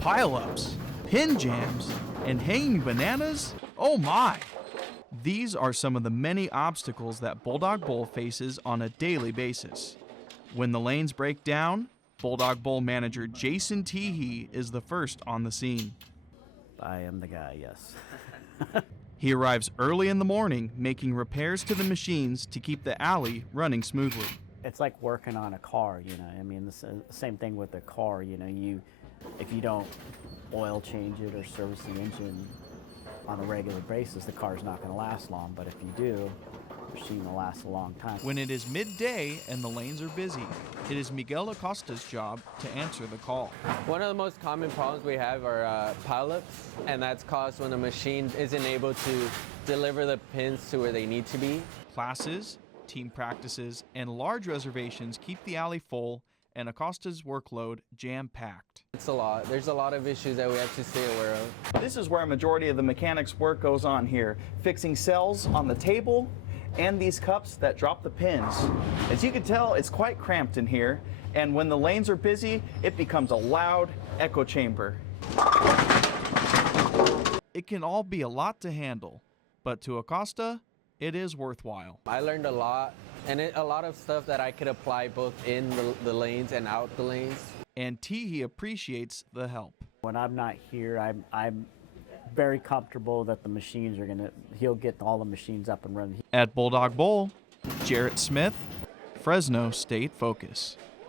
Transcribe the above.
pile-ups, pin jams, and hanging bananas? Oh my! These are some of the many obstacles that Bulldog Bowl faces on a daily basis. When the lanes break down, Bulldog Bowl manager Jason Teehee is the first on the scene. I am the guy, yes. He arrives early in the morning, making repairs to the machines to keep the alley running smoothly. It's like working on a car, you know. I mean, the same thing with a car, you know. If you don't oil change it or service the engine on a regular basis, the car's not going to last long. But if you do, the machine will last a long time. When it is midday and the lanes are busy, it is Miguel Acosta's job to answer the call. One of the most common problems we have are pileups, and that's caused when a machine isn't able to deliver the pins to where they need to be. Classes, team practices, and large reservations keep the alley full and Acosta's workload jam-packed. It's a lot. There's a lot of issues that we have to stay aware of. This is where a majority of the mechanics work goes on here, fixing cells on the table and these cups that drop the pins. As you can tell, it's quite cramped in here, and when the lanes are busy, it becomes a loud echo chamber. It can all be a lot to handle, but to Acosta, it is worthwhile. I learned a lot, and a lot of stuff that I could apply both in the lanes and out the lanes. And Teehee appreciates the help. When I'm not here, I'm very comfortable that the machines he'll get all the machines up and running. At Bulldog Bowl, Jarrett Smith, Fresno State Focus.